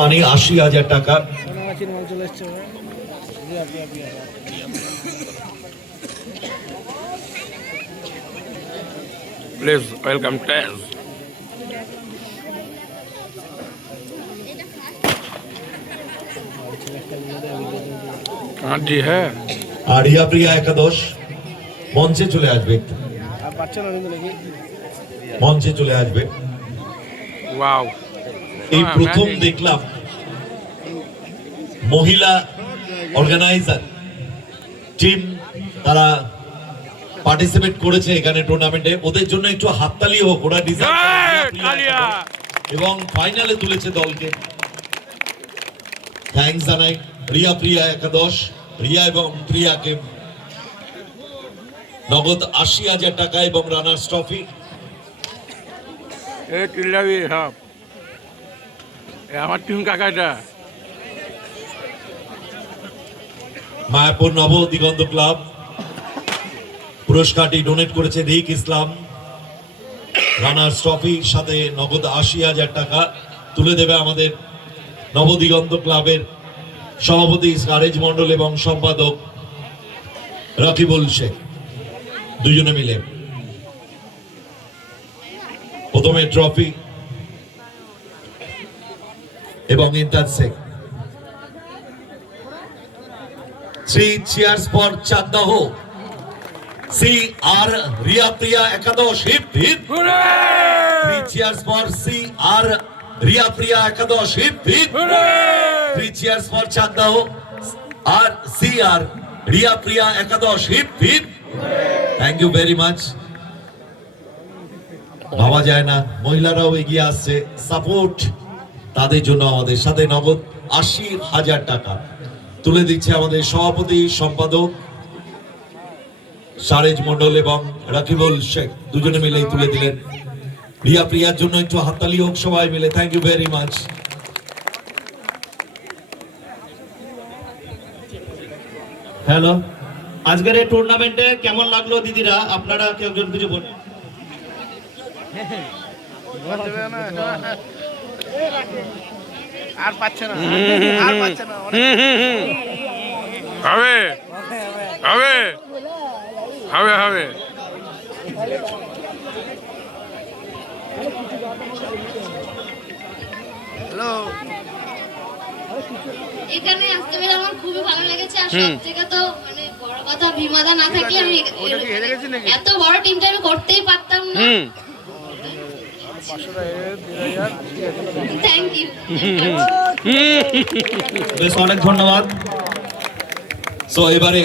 মানি ৮০,০০০ টাকা। Please welcome টেজ। हाँ जी है। রিয়া প্রিয়া একাদশ মঞ্চে চলে আসবে, মঞ্চে চলে আসবে। ওয়াও, এই প্রথম দেখলাম মহিলা অর্গানাইজার টিম তারা পার্টিসিপেট করেছে এখানে টুর্নামেন্টে। ওদের জন্য একটু হাততালি হোক, ওরা এবং ফাইনালে তুলেছে দলকে। থ্যাঙ্কস জানাই রিয়া প্রিয়া একাদশ, রিয়া এবং প্রিয়াকে নগদ ৮০,০০০ টাকা এবং রানার্স ট্রফি। আমার টিম কাকাটা মায়াপুর নব দিগন্ত ক্লাব পুরস্কারটি ডোনেট করেছে রিক ইসলাম। রানার্স ট্রফি সাথে নগদ ৮০,০০০ টাকা তুলে দেবে আমাদের নবদিগন্ত ক্লাবের সভাপতি কারেজ মন্ডল এবং সম্পাদক রাকিবুল শেখ, দুজনে মিলে। প্রথমে ট্রফি এবং ইন্টার শেখ। 3 cheers for Chakdah CR Riya Priya একাদশ। Hip hip. 3 cheers for CR Riya Priya একাদশ। Hip hip. 3 cheers for Chakdah আর CR রিয়া প্রিয়া একাদশ। Hip hip. Thank you very much. ভাবা যায় না মহিলারাও এগিয়ে আসছে, সাপোর্ট তাদের জন্য। আমাদের সাথে নগদ ৮০,০০০ টাকা তুলে দিচ্ছে আমাদের সভাপতি সম্পাদক সারেজ মন্ডল এবং রাকিবুল শেখ, দুজনে মিলেই তুলে দিলেন। রিয়া প্রিয়ার জন্য একটু হাততালি হোক সবাই মিলে। Thank you very much. Hello, আজকের এই টুর্নামেন্টে কেমন লাগলো দিদিরা? আপনারা কেউ কিছু বলুন। আর পাচ্ছে না, আর পাচ্ছে না। হবে হবে হবে হবে। হ্যালো, এখানে আসতে পেরে আমার খুবই ভালো লেগেছে। আর সব থেকে তো মানে বড় কথা, ভীমাদা না থাকলে আমি এত বড় টিমটা আমি করতেই পারতাম না। Thank you. বেশ, অনেক ধন্যবাদ। সো এবারে